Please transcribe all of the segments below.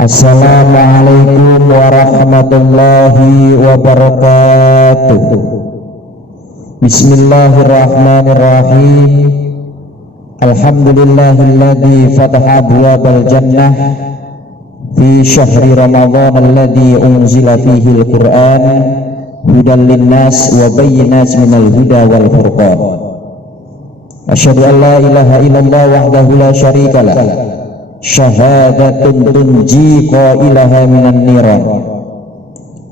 Assalamualaikum warahmatullahi wabarakatuh. Bismillahirrahmanirrahim. Alhamdulillahilladzi fataha abwabal jannah fi syahri ramadhan alladzi unzila fihi al-Qur'an hudan linnas wa bayyinatin minal huda wal furqan. Asyhadu an la ilaha illallah wahdahu la syarika lah, syahadatun tunji qailaha minan niran,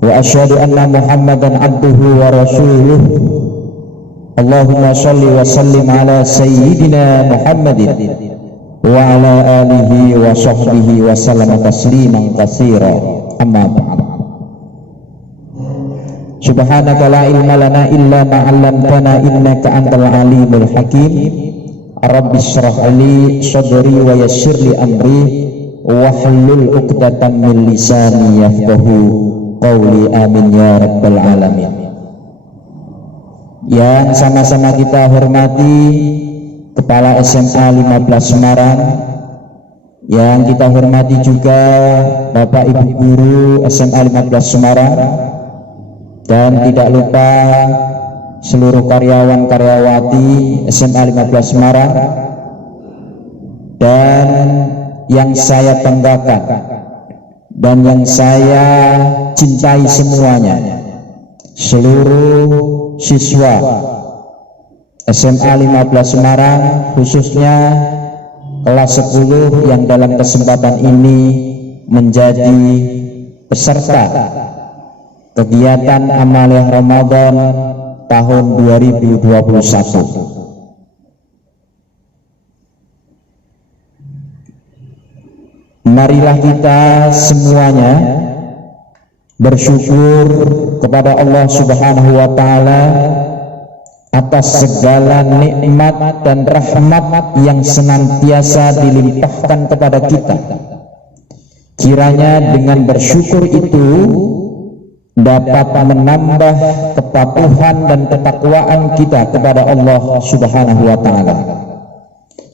wa asyhadu anna Muhammadan abduhu wa rasuluh. Allahumma shalli wa sallim ala sayyidina Muhammadin wa ala alihi wa sahbihi wa sallam tasliman katsira. Amma ba'd. Subhanaka la ilma lana illa ma 'allamtana innaka antal alimul hakim. Rabbi shrah li sadri wa yassir li amri wahlul 'uqdatam min lisani yafqahu qawli. Amin ya rabbal alamin. Yang sama-sama kita hormati Kepala SMA 15 Semarang, yang kita hormati juga Bapak Ibu Guru SMA 15 Semarang, dan tidak lupa seluruh karyawan-karyawati SMA 15 Semarang, dan yang saya banggakan dan yang saya cintai semuanya, seluruh siswa SMA 15 Semarang, khususnya kelas 10 yang dalam kesempatan ini menjadi peserta kegiatan Amaliyah Ramadan tahun 2021. Marilah kita semuanya bersyukur kepada Allah Subhanahu wa Ta'ala atas segala nikmat dan rahmat yang senantiasa dilimpahkan kepada kita. Kiranya dengan bersyukur itu dapat menambah kepatuhan dan ketakwaan kita kepada Allah Subhanahu wa Ta'ala,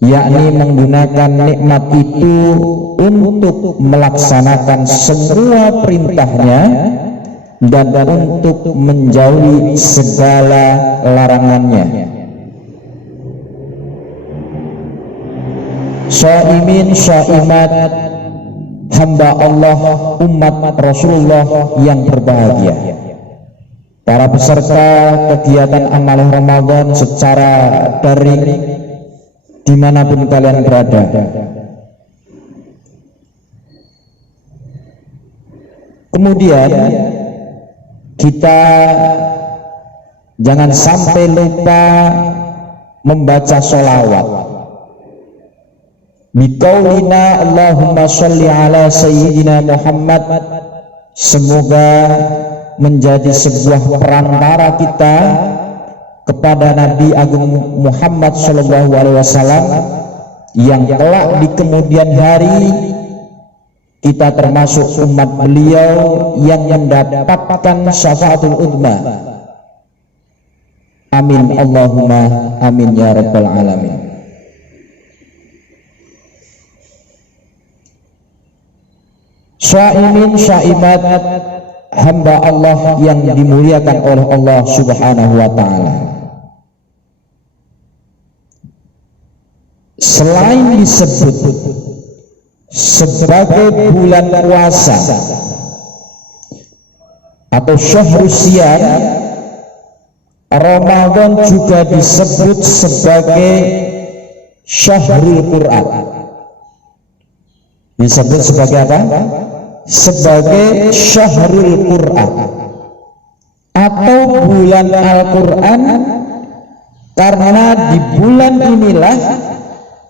yakni menggunakan nikmat itu untuk melaksanakan semua perintahnya dan untuk menjauhi segala larangannya. Shaimin syaimat, hamba Allah, umat Rasulullah yang berbahagia, para peserta kegiatan Amaliyah Ramadan secara daring dimanapun kalian berada. Kemudian kita jangan sampai lupa membaca sholawat. Biqaulina Allahumma sholli ala sayyidina Muhammad, semoga menjadi sebuah perantara kita kepada Nabi Agung Muhammad Sallallahu Alaihi Wasallam, yang kelak di kemudian hari kita termasuk umat beliau yang mendapatkan syafaatul uzma. Amin Allahumma amin ya rabbal alamin. Syaimin syaimat, hamba Allah yang dimuliakan oleh Allah Subhanahu wa Ta'ala. Selain disebut sebagai bulan puasa atau syahrus siyam, Ramadan juga disebut sebagai syahrul Quran. Disebut sebagai apa? Sebagai syahrul Quran atau bulan Al-Quran, karena di bulan inilah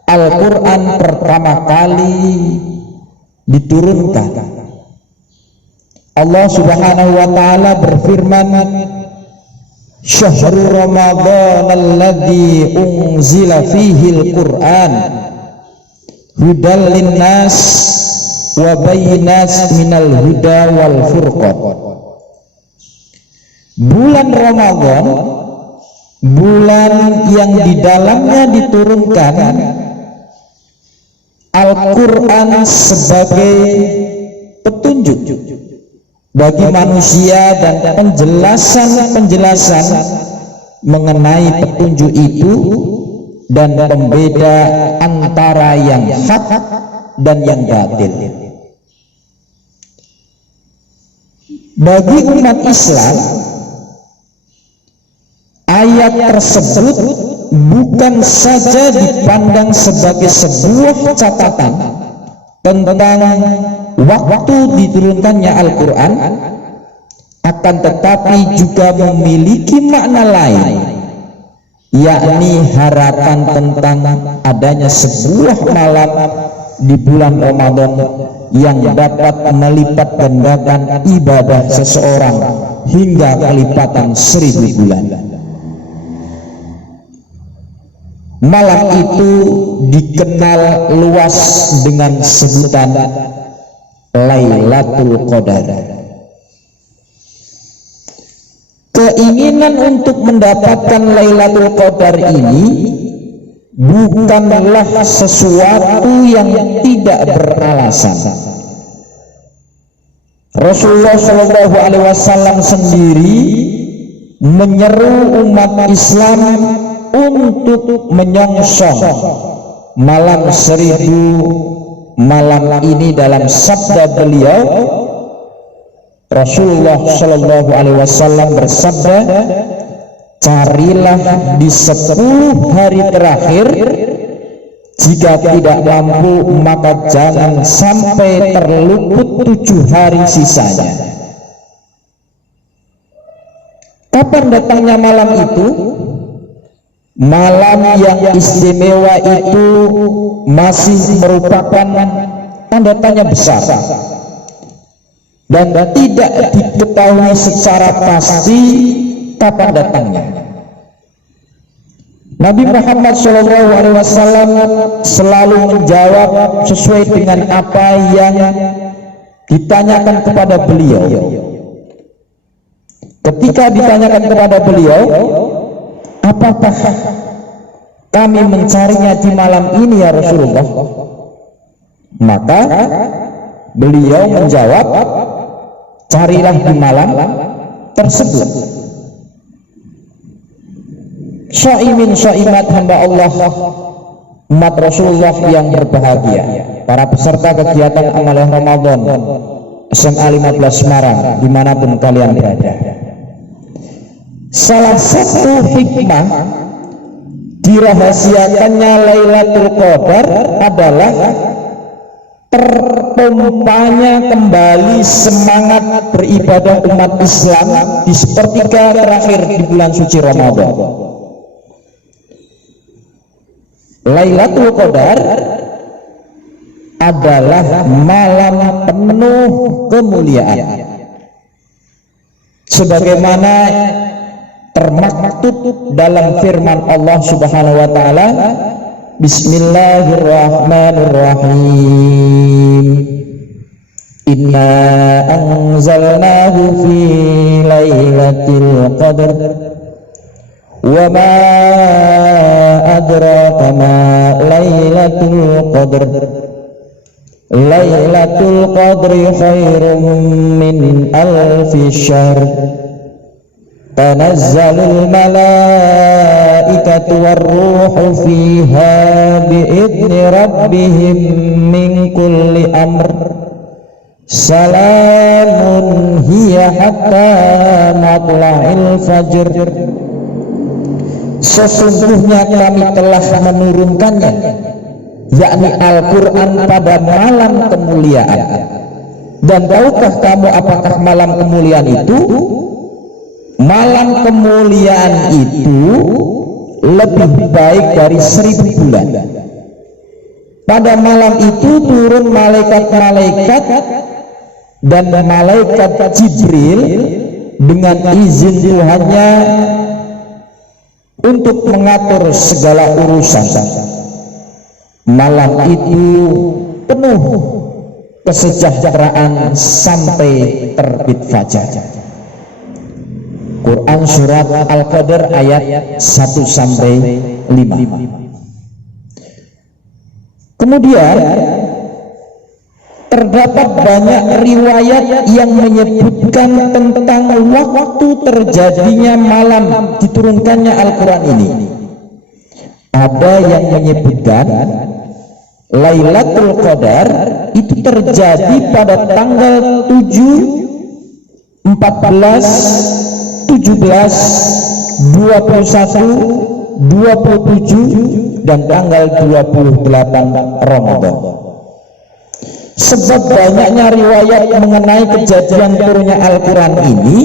Al-Quran pertama kali diturunkan. Allah Subhanahu wa Ta'ala berfirman, syahrul Ramadhan alladzi unzila fihi al-Quran hudan linnas wa bayyinatin minal huda wal furqan. Bulan Ramadan, bulan yang di dalamnya diturunkan Al-Quran sebagai petunjuk bagi manusia dan penjelasan-penjelasan mengenai petunjuk itu dan pembeda antara yang hak dan yang batil. Bagi umat Islam, ayat tersebut bukan saja dipandang sebagai sebuah catatan tentang waktu diturunkannya Al-Quran, akan tetapi juga memiliki makna lain, yakni harapan tentang adanya sebuah malam di bulan Ramadan yang dapat melipat gandakan ibadah seseorang hingga kelipatan 1000 bulan. Malam itu dikenal luas dengan sebutan Lailatul Qadar. Keinginan untuk mendapatkan Lailatul Qadar ini bukanlah sesuatu yang tidak beralasan. Rasulullah Shallallahu Alaihi Wasallam sendiri menyeru umat Islam untuk menyongsong malam 1000 malam ini dalam sabda beliau. Rasulullah Shallallahu Alaihi Wasallam bersabda, carilah di 10 hari terakhir, jika tidak mampu maka jangan sampai terluput 7 hari sisanya. Kapan datangnya malam itu? Malam yang istimewa itu masih merupakan tanda tanya besar dan tidak diketahui secara pasti kapan datangnya. Nabi Muhammad SAW selalu menjawab sesuai dengan apa yang ditanyakan kepada beliau. Ketika ditanyakan kepada beliau, apakah kami mencarinya di malam ini ya Rasulullah? Maka beliau menjawab, carilah di malam tersebut. Syaimin syaimat hamba Allah, umat Rasulullah yang berbahagia, para peserta kegiatan amal Ramadan SMA 15 Semarang dimanapun kalian berada. Salah satu hikmah dirahasiakannya Lailatul Qadar adalah terpompanya kembali semangat beribadah umat Islam di sepertiga terakhir di bulan suci Ramadan. Lailatul Qadar adalah malam penuh kemuliaan, sebagaimana termaktub dalam firman Allah Subhanahu wa taala, Bismillahirrahmanirrahim. Inna anzalnahu fi lailatul qadr wa ma adraka ma lailatul qadr. Lailatul qadri khairum min alfi syahr. Tanazzalul malaikatu warruhu fiha biidzni rabbihim min kulli amr. Salamun hiya hatta matla'il fajr. Sesungguhnya kami telah menurunkannya, yakni Al-Quran, pada malam kemuliaan. Dan tahukah kamu apakah malam kemuliaan itu? Malam kemuliaan itu lebih baik dari 1000 bulan. Pada malam itu turun malaikat-malaikat dan malaikat Jibril dengan izin Tuhannya untuk mengatur segala urusan. Malam itu penuh kesejahteraan sampai terbit fajar. Quran surat Al-Qadr ayat 1-5. Kemudian terdapat banyak riwayat yang menyebutkan tentang waktu terjadinya malam diturunkannya Al-Quran ini. Ada yang menyebutkan Lailatul Qadar itu terjadi pada tanggal 7, 14, 17, 21, 27 dan tanggal 28 Ramadan. Sebab banyaknya riwayat mengenai kejadian turunnya Al-Quran ini,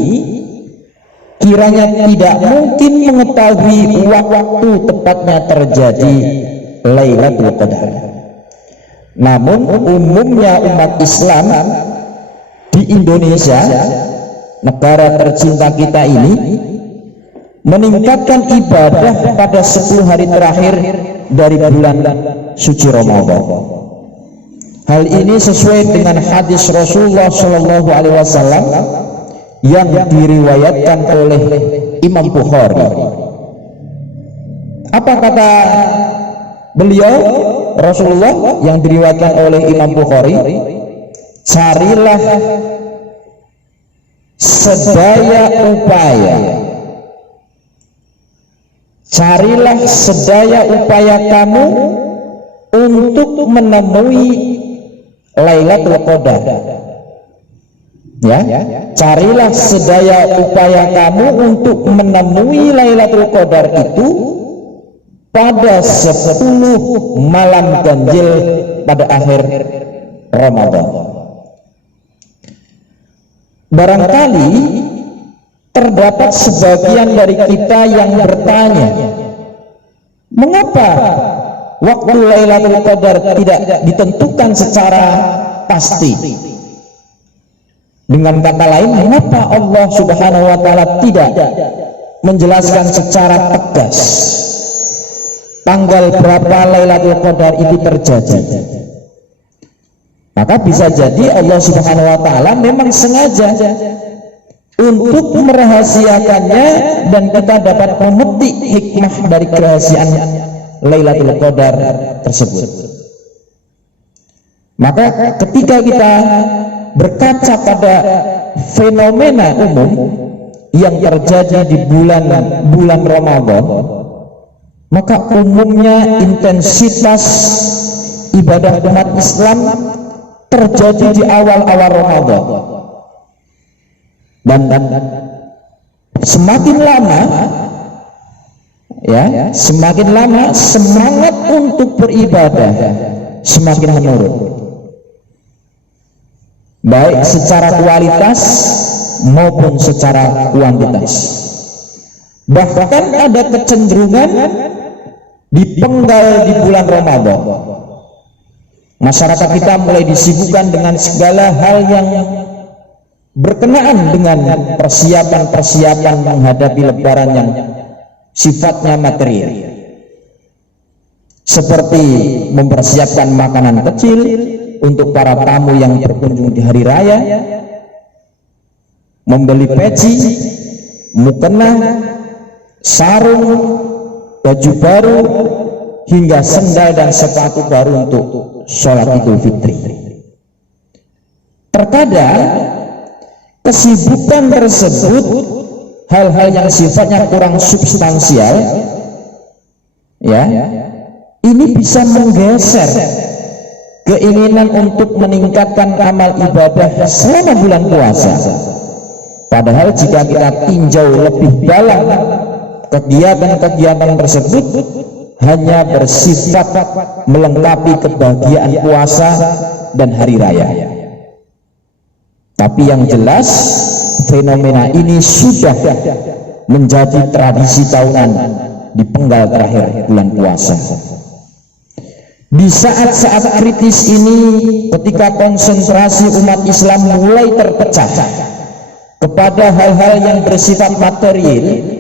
kiranya tidak mungkin mengetahui waktu tepatnya terjadi Lailatul Qadar. Namun umumnya umat Islam di Indonesia, negara tercinta kita ini, meningkatkan ibadah pada 10 hari terakhir dari bulan suci Ramadan. Hal ini sesuai dengan hadis Rasulullah Shallallahu Alaihi Wasallam yang diriwayatkan oleh Imam Bukhari. Apa kata beliau Rasulullah yang diriwayatkan oleh Imam Bukhari? Carilah sedaya upaya, carilah sedaya upaya kamu untuk menemui Lailatul Qadar. Ya, carilah sedaya upaya kamu untuk menemui Lailatul Qadar itu pada 10 malam ganjil pada akhir Ramadan. Barangkali terdapat sebagian dari kita yang bertanya, mengapa waktu Lailatul Qadar tidak ditentukan secara pasti? Dengan kata lain, mengapa Allah Subhanahu wa Ta'ala tidak menjelaskan secara tegas tanggal berapa Lailatul Qadar itu terjadi? Maka bisa jadi Allah Subhanahu wa Ta'ala memang sengaja untuk merahasiakannya dan kita dapat memetik hikmah dari kerahasiaan Lailatul Qadar tersebut. Maka ketika kita berkaca pada fenomena umum yang terjadi di bulan Ramadan, maka umumnya intensitas ibadah umat Islam terjadi di awal-awal Ramadan, dan semakin lama semakin lama semangat untuk beribadah semakin menurun, baik secara kualitas maupun secara kuantitas. Bahkan ada kecenderungan dipenggal di bulan Ramadan. Masyarakat kita mulai disibukkan dengan segala hal yang berkenaan dengan persiapan-persiapan menghadapi Lebaran yang sifatnya material, seperti mempersiapkan makanan kecil untuk para tamu yang berkunjung di hari raya, membeli peci, mukena, sarung, baju baru, hingga sendal dan sepatu baru untuk sholat Idul Fitri. Terkadang kesibukan tersebut, hal-hal yang sifatnya kurang substansial, ini bisa menggeser keinginan untuk meningkatkan amal ibadah selama bulan puasa. Padahal jika kita tinjau lebih dalam, kegiatan-kegiatan tersebut hanya bersifat melengkapi kebahagiaan puasa dan hari raya. Tapi yang jelas fenomena ini sudah menjadi tradisi tahunan di penggal terakhir bulan puasa. Di saat-saat kritis ini, ketika konsentrasi umat Islam mulai terpecah kepada hal-hal yang bersifat material,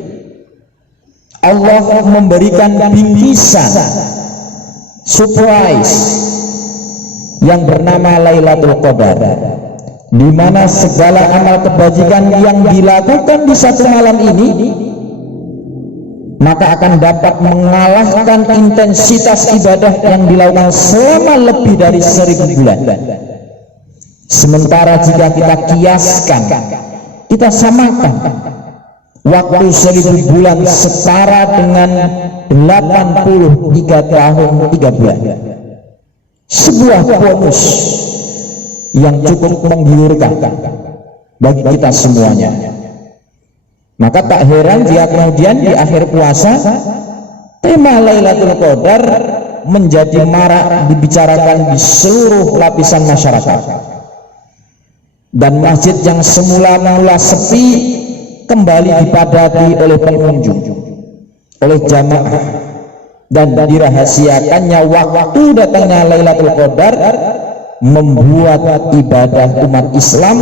Allah memberikan bingkisan surprise yang bernama Lailatul Qadar, di mana segala amal kebajikan yang dilakukan di satu malam ini maka akan dapat mengalahkan intensitas ibadah yang dilakukan selama lebih dari 1000 bulan. Sementara jika kita kiaskan, kita samakan, waktu 1000 bulan setara dengan 83 tahun 3 bulan. Sebuah bonus yang cukup menggiurkan bagi kita semuanya. Maka tak heran jika kemudian di akhir puasa tema Lailatul Qadar menjadi marak dibicarakan di seluruh lapisan masyarakat, dan masjid yang semula-mula sepi kembali dipadati oleh pengunjung, oleh jamaah, dan dirahasiakannya waktu datangnya Lailatul Qadar membuat ibadah umat Islam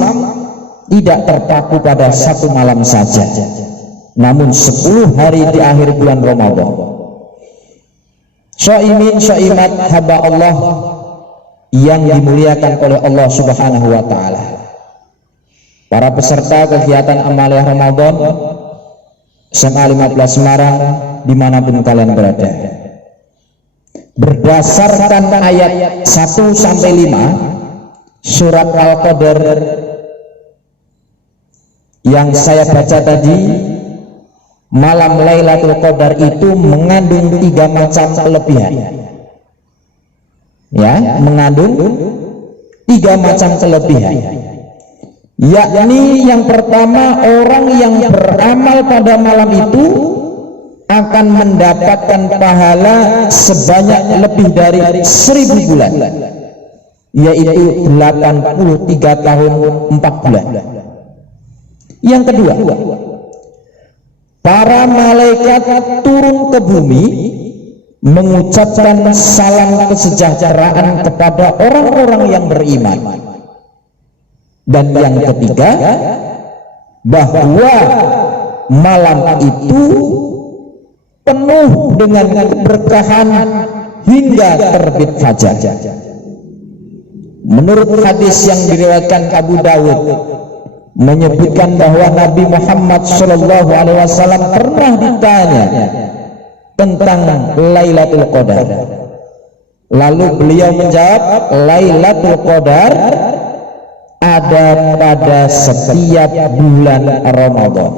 tidak terpaku pada satu malam saja, namun 10 hari di akhir bulan Ramadan. Syaimin syaimat hamba Allah yang dimuliakan oleh Allah Subhanahu wa Ta'ala, para peserta kegiatan Amaliyah Ramadan SMA 15 Semarang dimanapun kalian berada, berdasarkan ayat 1-5 surat Al-Qadar yang saya baca tadi, malam Lailatul Qadar itu mengandung 3 macam kelebihan, ya, mengandung 3 macam kelebihan, yakni yang pertama, orang yang beramal pada malam itu akan mendapatkan pahala sebanyak lebih dari 1000 bulan, yaitu 83 tahun 4 bulan. Yang kedua, para malaikat turun ke bumi mengucapkan salam kesejahteraan kepada orang-orang yang beriman. Dan yang ketiga, bahwa malam itu penuh dengan keberkahan hingga terbit fajar. Menurut hadis yang diriwayatkan Abu Dawud menyebutkan bahwa Nabi Muhammad SAW pernah ditanya tentang Lailatul Qadar, lalu beliau menjawab, Lailatul Qadar ada pada setiap bulan Ramadan.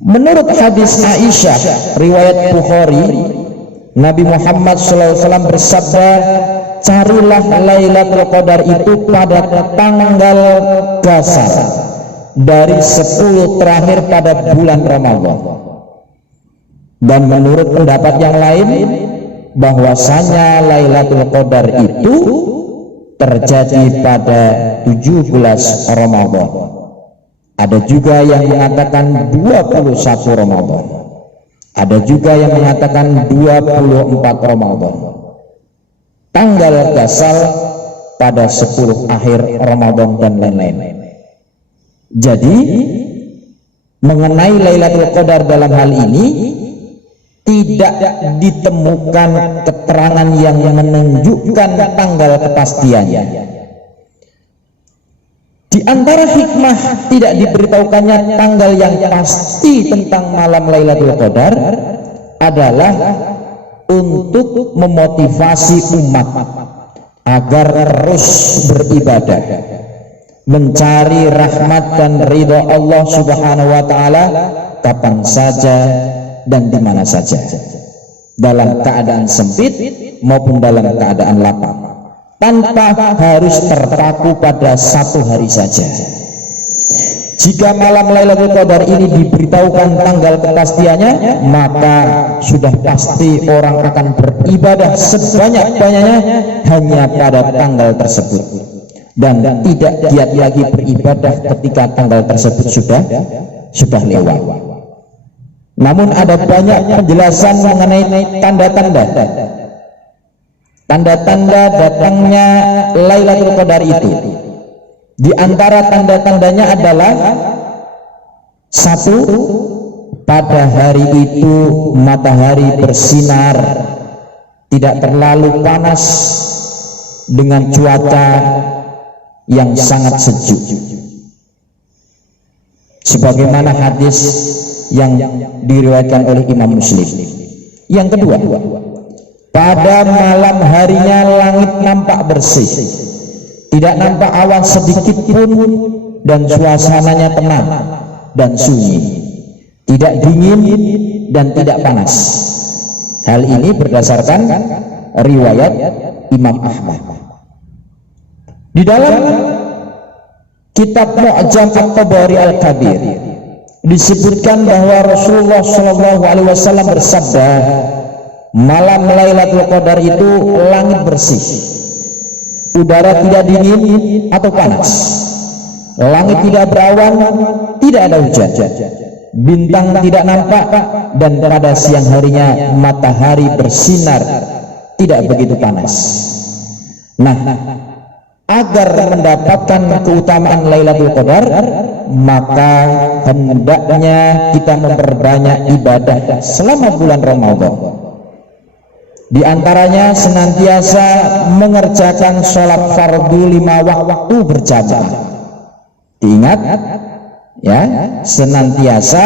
Menurut hadis Aisyah riwayat Bukhari, Nabi Muhammad SAW bersabda, carilah Lailatul Qadar itu pada tanggal gasar dari 10 terakhir pada bulan Ramadan. Dan menurut pendapat yang lain, bahwasanya Lailatul Qadar itu terjadi pada 17 Ramadan. Ada juga yang mengatakan 21 Ramadan. Ada juga yang mengatakan 24 Ramadan. Tanggal gasal pada 10 akhir Ramadan dan lain-lain. Jadi mengenai Lailatul Qadar dalam hal ini tidak ditemukan keterangan yang menunjukkan tanggal kepastiannya. Di antara hikmah tidak diberitahukannya tanggal yang pasti tentang malam Lailatul Qadar adalah untuk memotivasi umat agar terus beribadah, mencari rahmat dan ridha Allah Subhanahu wa Ta'ala kapan saja dan di mana saja, dalam keadaan sempit maupun dalam keadaan lapang, tanpa harus terpaku pada satu hari saja. Jika malam Lailatul Qadar ini diberitahukan tanggal kepastiannya, maka sudah pasti orang akan beribadah sebanyak-banyaknya hanya pada tanggal tersebut, dan tidak giat lagi beribadah ketika tanggal tersebut sudah lewat. Namun ada banyak penjelasan mengenai tanda-tanda datangnya Lailatul Qadar itu. Di antara tanda-tandanya adalah 1, pada hari itu matahari bersinar, tidak terlalu panas dengan cuaca yang sangat sejuk, sebagaimana hadis yang diriwayatkan oleh Imam Muslim. Yang kedua, pada malam harinya langit nampak bersih, tidak nampak awan sedikit pun, dan suasananya tenang dan sunyi, tidak dingin dan tidak panas. Hal ini berdasarkan riwayat Imam Ahmad. Di dalam kitab Mu'jam At-Tabari Al-Kabir disebutkan bahwa Rasulullah SAW bersabda, malam Lailatul Qadar itu langit bersih, udara tidak dingin atau panas, langit tidak berawan, tidak ada hujan, bintang tidak nampak, dan pada siang harinya matahari bersinar, tidak begitu panas. Nah, agar mendapatkan keutamaan Lailatul Qadar, maka hendaknya kita memperbanyak ibadah selama bulan Ramadan. Di antaranya senantiasa mengerjakan sholat fardu 5 waktu berjamaah. Ingat ya, senantiasa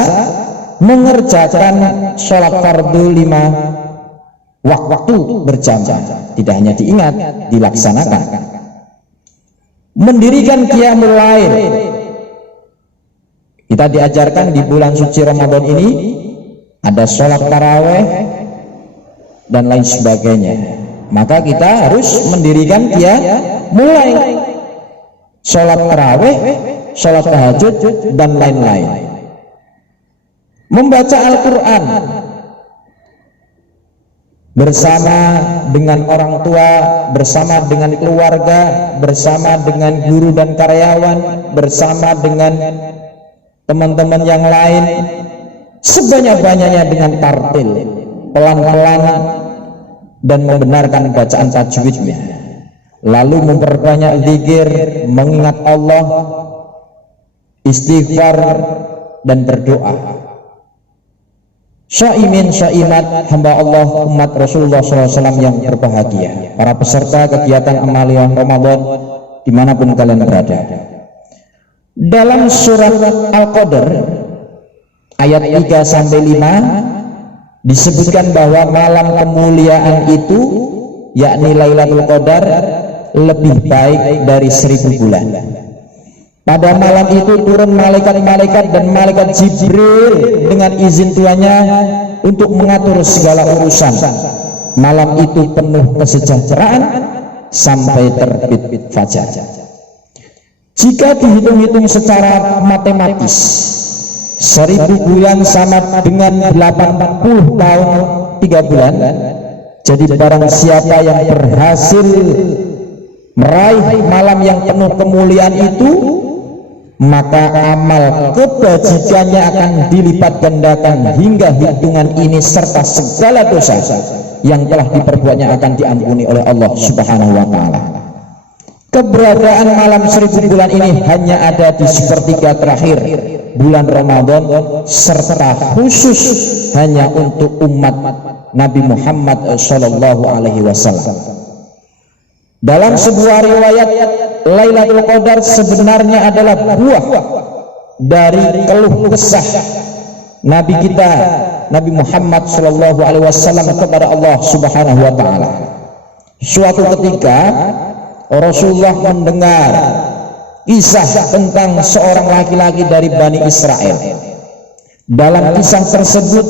mengerjakan sholat fardu 5 waktu berjamaah. Tidak hanya diingat, dilaksanakan. Mendirikan qiyamul lail. Kita diajarkan di bulan suci Ramadan ini ada sholat taraweh dan lain sebagainya. Maka kita harus mendirikan qiyamul lail, sholat taraweh, sholat tahajud, dan lain-lain. Membaca Al-Quran bersama dengan orang tua, bersama dengan keluarga, bersama dengan guru dan karyawan, bersama dengan teman-teman yang lain, sebanyak-banyaknya dengan tartil, pelan-pelan, dan membenarkan bacaan tajwidnya. Lalu memperbanyak zikir, mengingat Allah, istighfar, dan berdoa. Syaimin syaimat, hamba Allah umat Rasulullah SAW yang berbahagia, para peserta kegiatan amalia Ramadan dimanapun kalian berada. Dalam surat Al-Qadar ayat 3-5 disebutkan bahwa malam kemuliaan itu, yakni Lailatul Qadar, lebih baik dari 1000 bulan. Pada malam itu turun malaikat-malaikat dan malaikat Jibril dengan izin Tuhannya untuk mengatur segala urusan. Malam itu penuh kesejahteraan sampai terbit fajar. Jika dihitung-hitung secara matematis, 1000 bulan sama dengan 80 tahun 3 bulan. Jadi barang siapa yang berhasil meraih malam yang penuh kemuliaan itu, maka amal kebajikannya akan dilipat gandakan hingga hitungan ini, serta segala dosa yang telah diperbuatnya akan diampuni oleh Allah Subhanahu wa Ta'ala. Keberadaan malam 1000 bulan ini hanya ada di sepertiga terakhir bulan Ramadan, serta khusus hanya untuk umat Nabi Muhammad SAW. Dalam sebuah riwayat, Lailatul Qadar sebenarnya adalah buah dari keluh kesah Nabi kita, Nabi Muhammad SAW kepada Allah Subhanahu wa Ta'ala. Suatu ketika Rasulullah mendengar kisah tentang seorang laki-laki dari Bani Israel. Dalam kisah tersebut,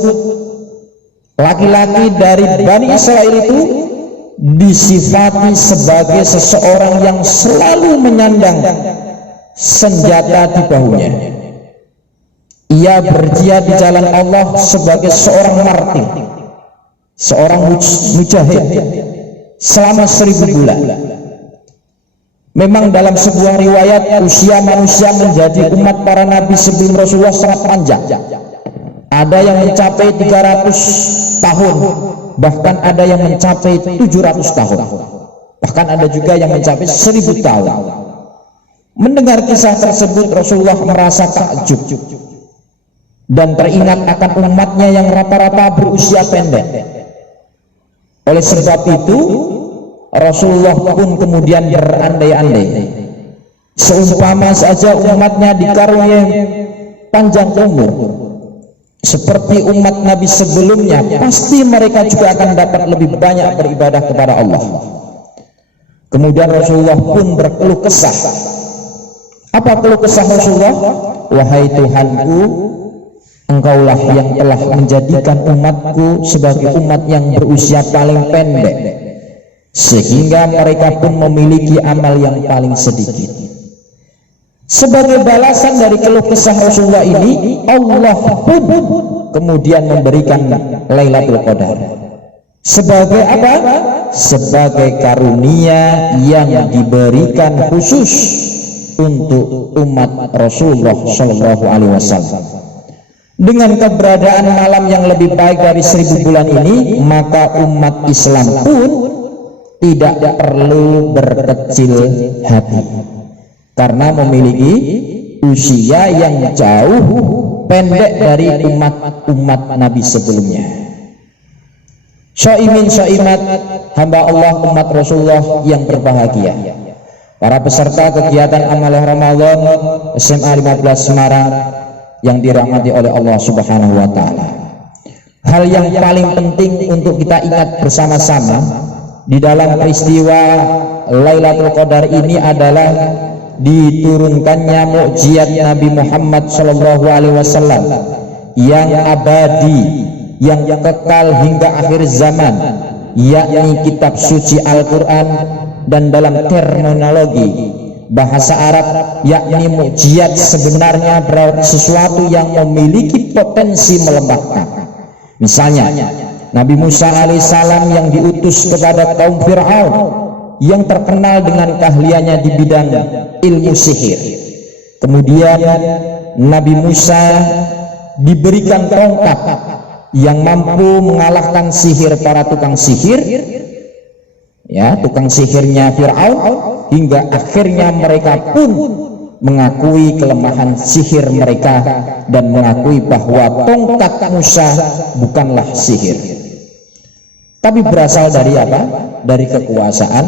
laki-laki dari Bani Israel itu disifati sebagai seseorang yang selalu menyandang senjata di bahunya. Ia berjihad di jalan Allah sebagai seorang martir, seorang mujahid selama 1000 bulan. Memang dalam sebuah riwayat, usia manusia menjadi umat para nabi sebelum Rasulullah sangat panjang. Ada yang mencapai 300 tahun, bahkan ada yang mencapai 700 tahun, bahkan ada juga yang mencapai 1000 tahun. Mendengar kisah tersebut, Rasulullah merasa takjub dan teringat akan umatnya yang rata-rata berusia pendek. Oleh sebab itu, Rasulullah pun kemudian berandai-andai, seumpama saja umatnya dikaruniai panjang umur seperti umat Nabi sebelumnya, pasti mereka juga akan dapat lebih banyak beribadah kepada Allah. Kemudian Rasulullah pun berkeluh kesah. Apa keluh kesah Rasulullah? Wahai Tuhanku, Engkaulah yang telah menjadikan umatku sebagai umat yang berusia paling pendek, sehingga mereka pun memiliki amal yang paling sedikit. Sebagai balasan dari keluh kesah Rasulullah ini, Allah pun kemudian memberikan Lailatul Qadar. Sebagai apa? Sebagai karunia yang diberikan khusus untuk umat Rasulullah Shallallahu Alaihi Wasallam. Dengan keberadaan malam yang lebih baik dari 1000 bulan ini, maka umat Islam pun tidak perlu berkecil hati karena memiliki usia yang jauh pendek dari umat Nabi sebelumnya. Syaimin syaimat hamba Allah umat Rasulullah yang berbahagia, para peserta kegiatan amal Ramadan SMA 15 Semarang yang dirahmati oleh Allah Subhanahu wa taala. Hal yang paling penting untuk kita ingat bersama-sama di dalam peristiwa Lailatul Qadar ini adalah diturunkannya mukjizat Nabi Muhammad sallallahu alaihi wasallam yang abadi, yang kekal hingga akhir zaman, yakni kitab suci Al-Qur'an, dan dalam terminologi bahasa Arab yakni mukjizat sebenarnya berarti sesuatu yang memiliki potensi melembabkan. Misalnya Nabi Musa alaihissalam yang diutus kepada kaum Fir'aun yang terkenal dengan keahliannya di bidang ilmu sihir. Kemudian Nabi Musa diberikan tongkat yang mampu mengalahkan sihir para tukang sihir, ya, tukang sihirnya Fir'aun, hingga akhirnya mereka pun mengakui kelemahan sihir mereka dan mengakui bahwa tongkat Musa bukanlah sihir, tapi berasal dari apa? Dari kekuasaan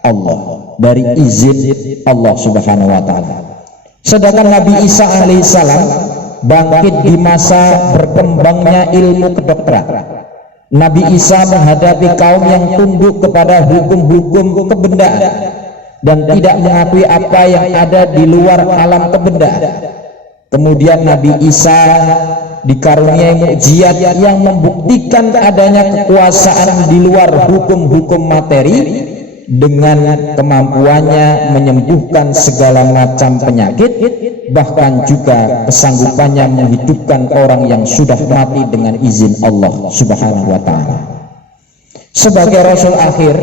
Allah, dari izin Allah Subhanahu wa taala. Sedangkan Nabi Isa alaihissalam bangkit di masa berkembangnya ilmu kedokteran. Nabi Isa menghadapi kaum yang tunduk kepada hukum-hukum kebendaan dan tidak mengakui apa yang ada di luar alam kebendaan. Kemudian Nabi Isa dikaruniai mukjizat yang membuktikan adanya kekuasaan di luar hukum-hukum materi dengan kemampuannya menyembuhkan segala macam penyakit, bahkan juga kesanggupannya menghidupkan orang yang sudah mati dengan izin Allah Subhanahu wa taala. Sebagai rasul akhir,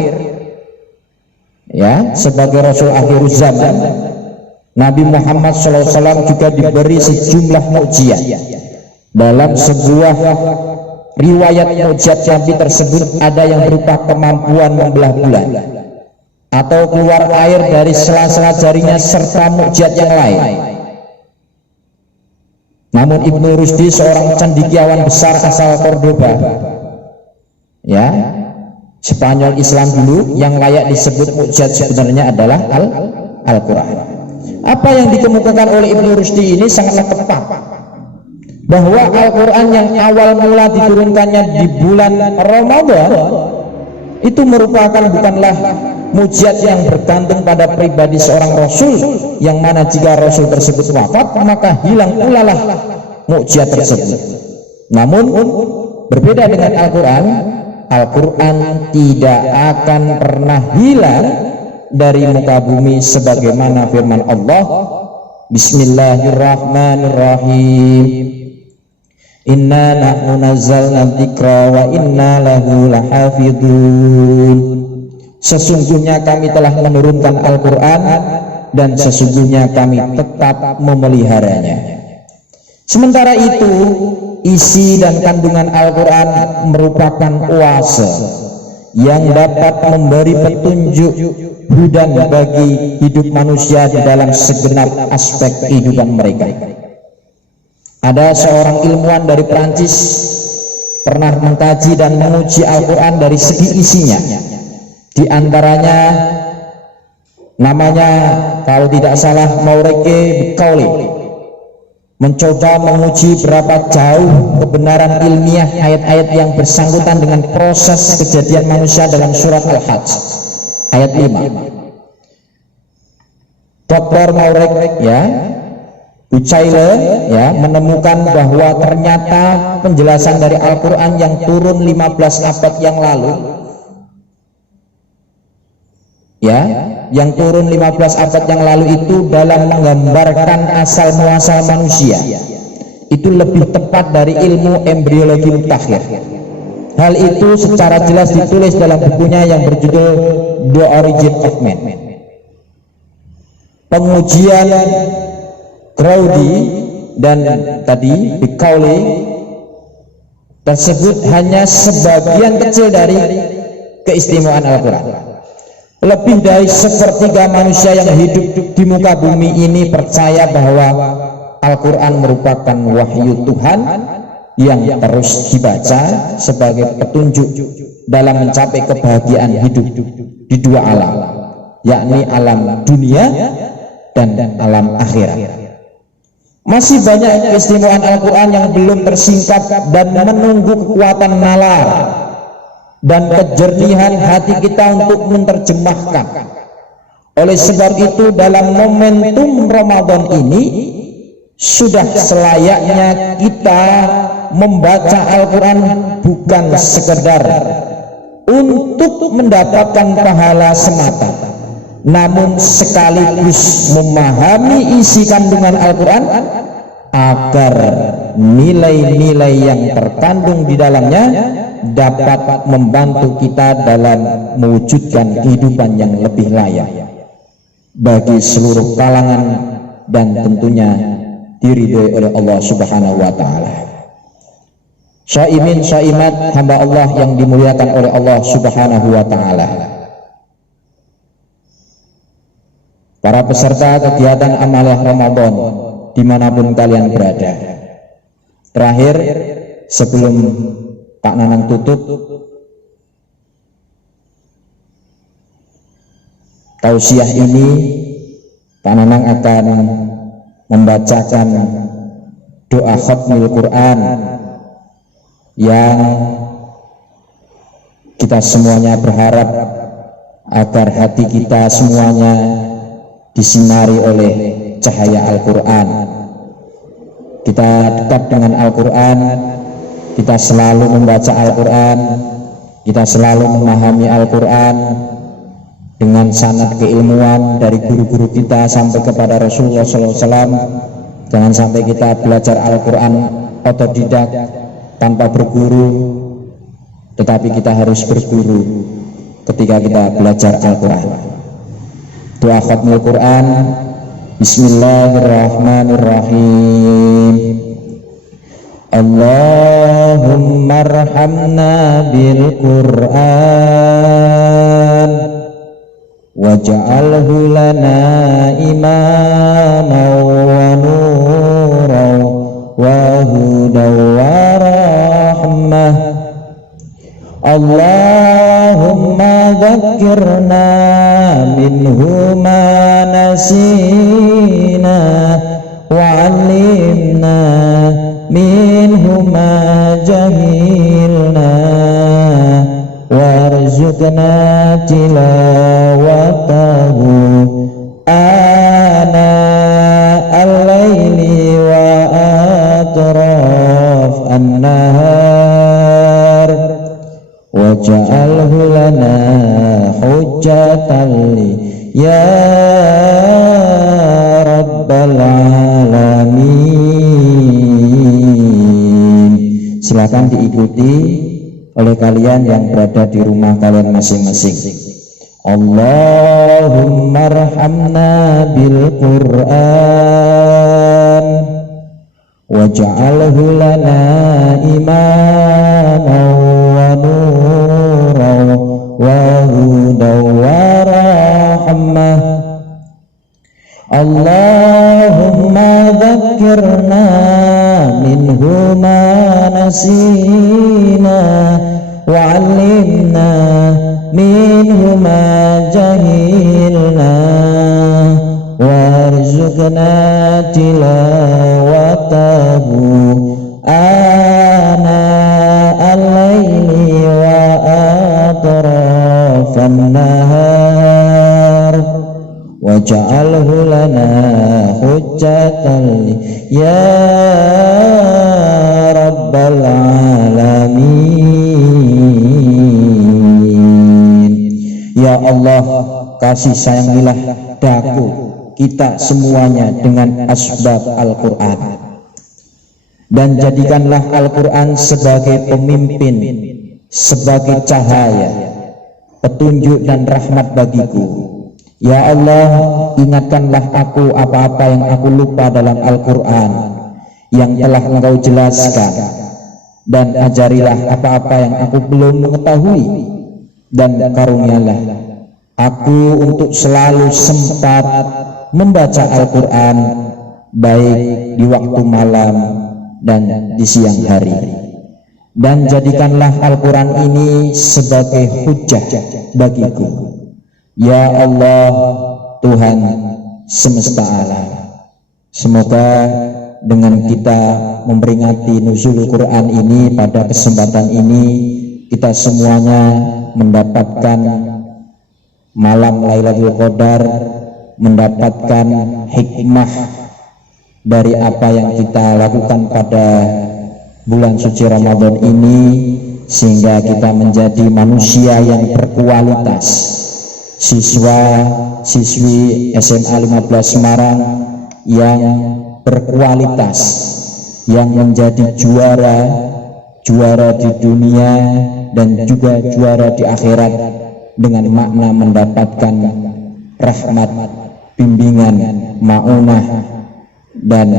ya, sebagai rasul akhir zaman, Nabi Muhammad SAW juga diberi sejumlah mukjizat. Dalam sebuah riwayat mukjizat Nabi tersebut ada yang berupa kemampuan membelah bulan atau keluar air dari sela-sela jarinya, serta mukjizat yang lain. Namun Ibnu Rusdi, seorang cendekiawan besar asal Cordoba, ya, Spanyol Islam dulu, yang layak disebut mukjizat sebenarnya adalah Al-Quran. Apa yang dikemukakan oleh Ibnu Rusdi ini sangatlah tepat, bahwa Al-Quran yang awal mula diturunkannya di bulan Ramadan itu merupakan bukanlah mukjizat yang bergantung pada pribadi seorang rasul, yang mana jika rasul tersebut wafat maka hilang pula lah mukjizat tersebut. Namun berbeda dengan Al-Quran, Al-Quran tidak akan pernah hilang dari muka bumi, sebagaimana firman Allah, Bismillahirrahmanirrahim, Inna nahnu nazzalna dzikra wa inna lahu lahafidun. Sesungguhnya kami telah menurunkan Al-Quran dan sesungguhnya kami tetap memeliharanya. Sementara itu, isi dan kandungan Al-Quran merupakan oase yang dapat memberi petunjuk hudan bagi hidup manusia di dalam segenap aspek kehidupan mereka. Ada seorang ilmuwan dari Perancis pernah mengkaji dan menguji Al-Quran dari segi isinya. Di antaranya namanya, kalau tidak salah, Maureke Bukauli, mencoba menguji berapa jauh kebenaran ilmiah ayat-ayat yang bersangkutan dengan proses kejadian manusia dalam surat Al-Hajj ayat 5. Dr. Maurek ya, Ucaile ya, menemukan bahwa ternyata penjelasan dari Al-Quran yang turun 15 abad yang lalu ya, yang turun 15 abad yang lalu itu dalam menggambarkan asal muasal manusia itu lebih tepat dari ilmu embriologi mutakhir. Hal itu secara jelas ditulis dalam bukunya yang berjudul The Origin of Man. Pengujian Crowdy dan tadi Bikauli tersebut hanya sebagian kecil dari keistimewaan Al-Quran. Lebih dari sepertiga manusia yang hidup di muka bumi ini percaya bahwa Al-Quran merupakan wahyu Tuhan yang terus dibaca sebagai petunjuk dalam mencapai kebahagiaan hidup di dua alam, yakni alam dunia dan alam akhirat. Masih banyak keistimewaan Al-Quran yang belum tersingkap dan menunggu kekuatan nalar dan kejernihan hati kita untuk menerjemahkan. Oleh sebab itu dalam momentum Ramadan ini sudah selayaknya kita membaca Al-Quran bukan sekedar untuk mendapatkan pahala semata, namun sekaligus memahami isi kandungan Al-Quran agar nilai-nilai yang terkandung di dalamnya dapat membantu kita dalam mewujudkan kehidupan yang lebih layak bagi seluruh kalangan dan tentunya diridhoi oleh Allah Subhanahu wa Ta'ala. Syaimin syaimat hamba Allah yang dimuliakan oleh Allah Subhanahu wa Ta'ala, para peserta kegiatan Amaliyah Ramadan dimanapun kalian berada. Terakhir sebelum Pak Nanang tutup, tausiah ini Pak Nanang akan membacakan doa khatmul Quran yang kita semuanya berharap agar hati kita semuanya disinari oleh cahaya Al-Quran. Kita dekat dengan Al-Quran, kita selalu membaca Al-Quran, kita selalu memahami Al-Quran dengan sanad keilmuan dari guru-guru kita sampai kepada Rasulullah SAW. Jangan sampai kita belajar Al-Quran otodidak tanpa berguru, tetapi kita harus berguru ketika kita belajar Al-Quran. Doa khatmul Quran. Bismillahirrahmanirrahim. Allahumma arhamna bil Quran waj'alhu lana imaman wa nuran wa hudan wa rahmah. Allahumma dzakkirna minhu ma nasina wa 'allimna minhu ma jahilna warzuqna tilawatahu ana al-laili wa atraf an-nahar waj'alhu lana hujjatan li ya rabbal alamin. Silakan diikuti oleh kalian yang berada di rumah kalian masing-masing. Allahumma arhamna bil Quran waj'alhu lana imaman wa nuran wa hudan wa rahmah. Allahumma dzakkirna minhu ma nasina wa 'allimna minhu ma jahilna warzuqna tilawatahu ana al-laili wa atrafan nahar waj'alhu lana hujjatan ya rabbal alamin. Ya Allah, kasih sayangilah daku kita semuanya dengan asbab Al-Quran, dan jadikanlah Al-Quran sebagai pemimpin, sebagai cahaya, petunjuk dan rahmat bagiku. Ya Allah, ingatkanlah aku apa-apa yang aku lupa dalam Al-Quran yang telah Engkau jelaskan, dan ajarilah apa-apa yang aku belum mengetahui, dan karunialah aku untuk selalu sempat membaca Al-Quran, baik di waktu malam dan di siang hari, dan jadikanlah Al-Quran ini sebagai hujjah bagiku. Ya Allah, Tuhan semesta alam, semoga dengan kita memperingati nuzul Quran ini pada kesempatan ini, kita semuanya mendapatkan malam Lailatul Qadar, mendapatkan hikmah dari apa yang kita lakukan pada bulan suci Ramadan ini, sehingga kita menjadi manusia yang berkualitas, siswa-siswi SMA 15 Semarang yang berkualitas, yang menjadi juara di dunia dan juga juara di akhirat, dengan makna mendapatkan rahmat, bimbingan, ma'unah, dan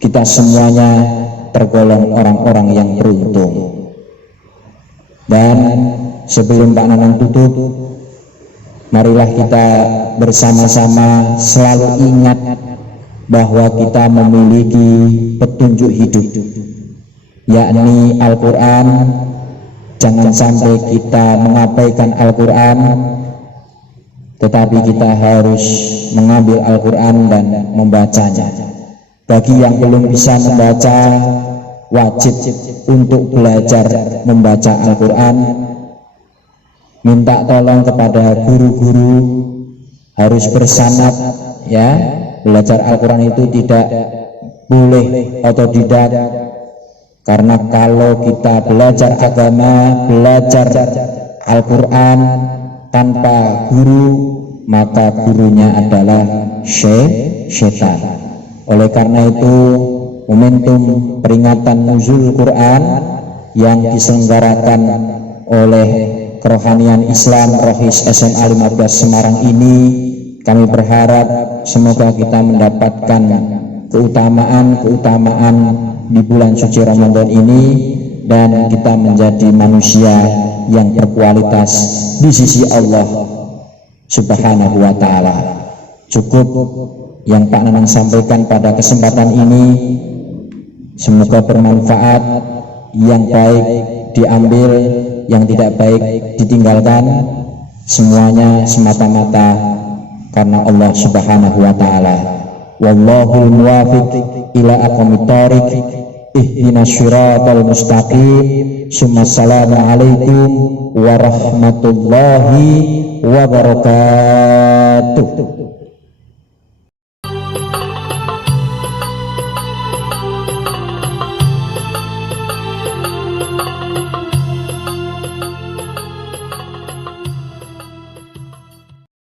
kita semuanya tergolong orang-orang yang beruntung. Dan sebelum Pak Nanang tutup, marilah kita bersama-sama selalu ingat bahwa kita memiliki petunjuk hidup, yakni Al-Quran. Jangan sampai kita mengabaikan Al-Quran, tetapi kita harus mengambil Al-Quran dan membacanya. Bagi yang belum bisa membaca, wajib untuk belajar membaca Al-Quran. Minta tolong kepada guru-guru, harus bersanad ya. Belajar Al-Quran itu tidak boleh otodidak, karena kalau kita belajar agama, belajar Al-Quran tanpa guru, maka gurunya adalah syaitan. Oleh karena itu, momentum peringatan nuzul Quran yang diselenggarakan oleh Kerohanian Islam Rohis SMA 15 Semarang ini, kami berharap semoga kita mendapatkan keutamaan di bulan suci Ramadan ini, dan kita menjadi manusia yang berkualitas di sisi Allah Subhanahu wa Ta'ala. Cukup yang Pak Nanang sampaikan pada kesempatan ini, semoga bermanfaat. Yang baik diambil, yang tidak baik ditinggalkan, semuanya semata-mata karena Allah Subhanahu wa Ta'ala. Wallahul muwafiq ila aqwamit thoriq, ihdinas syiratal mustaqim. Assalamu alaikum warahmatullahi wabarakatuh.